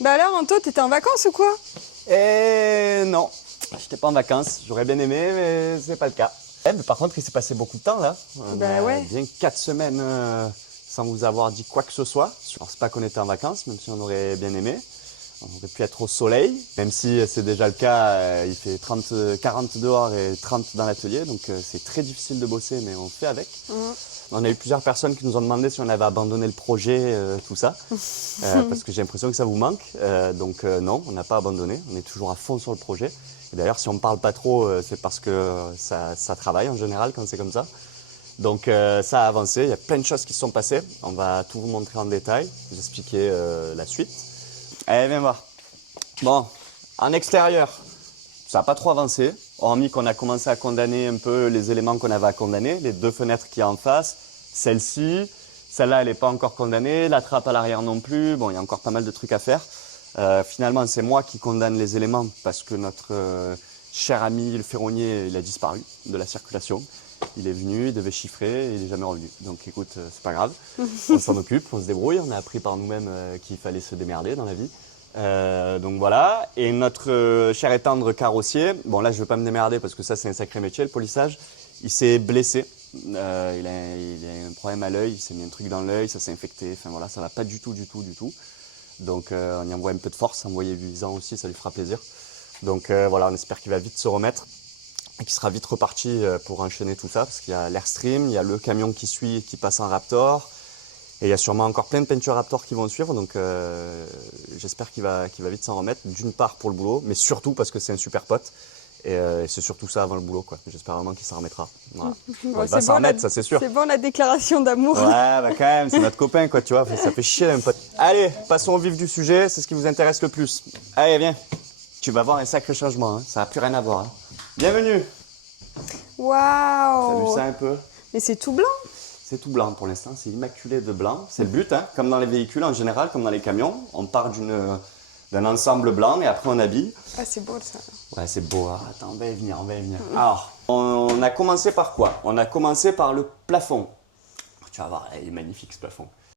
Bah alors, Anto, t'étais en vacances ou quoi? Et non, j'étais pas en vacances. J'aurais bien aimé, mais c'est pas le cas. Mais par contre, il s'est passé beaucoup de temps là. On Bah a ouais. bien 4 semaines sans vous avoir dit quoi que ce soit. Je pense pas qu'on était en vacances, même si on aurait bien aimé. On aurait pu être au soleil, même si c'est déjà le cas. Il fait 40 dehors et 30 dans l'atelier, donc c'est très difficile de bosser, mais on fait avec. On a eu plusieurs personnes qui nous ont demandé si on avait abandonné le projet, tout ça, parce que j'ai l'impression que ça vous manque. Donc non, on n'a pas abandonné, on est toujours à fond sur le projet. Et d'ailleurs, si on ne parle pas trop, c'est parce que ça travaille en général quand c'est comme ça. Donc ça a avancé, il y a plein de choses qui se sont passées. On va tout vous montrer en détail, vous expliquer la suite. Allez, viens voir. Bon, en extérieur, ça n'a pas trop avancé, hormis qu'on a commencé à condamner un peu les éléments qu'on avait à condamner, les 2 fenêtres qu'il y a en face, celle-ci, celle-là elle n'est pas encore condamnée, la trappe à l'arrière non plus, bon il y a encore pas mal de trucs à faire. Finalement c'est moi qui condamne les éléments parce que notre cher ami le ferronnier il a disparu de la circulation. Il est venu, il devait chiffrer et il n'est jamais revenu. Donc écoute, c'est pas grave, on s'en occupe, on se débrouille, on a appris par nous-mêmes qu'il fallait se démerder dans la vie. Donc voilà, et notre cher et tendre carrossier, bon là je ne vais pas me démerder parce que ça c'est un sacré métier le polissage, il s'est blessé, il a un problème à l'œil, il s'est mis un truc dans l'œil, ça s'est infecté, enfin voilà, ça va pas du tout. Donc on y envoie un peu de force, envoyer Visan aussi, ça lui fera plaisir. Donc voilà, on espère qu'il va vite se remettre et qu'il sera vite reparti pour enchaîner tout ça, parce qu'il y a l'Airstream, il y a le camion qui suit et qui passe en Raptor. Et il y a sûrement encore plein de peintures Raptor qui vont suivre, donc j'espère qu'il va vite s'en remettre, d'une part pour le boulot, mais surtout parce que c'est un super pote. Et c'est surtout ça avant le boulot, quoi. J'espère vraiment qu'il s'en remettra. Voilà. Bon, Il va s'en remettre, ça c'est sûr. C'est bon la déclaration d'amour. Ouais, bah quand même, c'est notre copain, quoi, tu vois, ça fait chier un pote. Allez, passons au vif du sujet, c'est ce qui vous intéresse le plus. Allez, viens. Tu vas voir un sacré changement, hein. Ça n'a plus rien à voir. Hein. Bienvenue. T'as vu Waouh. ça un peu? Mais c'est tout blanc. C'est tout blanc pour l'instant, c'est immaculé de blanc. C'est le but, hein. Comme dans les véhicules en général, comme dans les camions. On part d'un ensemble blanc et après on habille. Ah, c'est beau ça. Ouais, c'est beau. Hein. Attends, on va y venir. Alors, on a commencé par quoi? On a commencé par le plafond. Tu vas voir, il est magnifique ce plafond.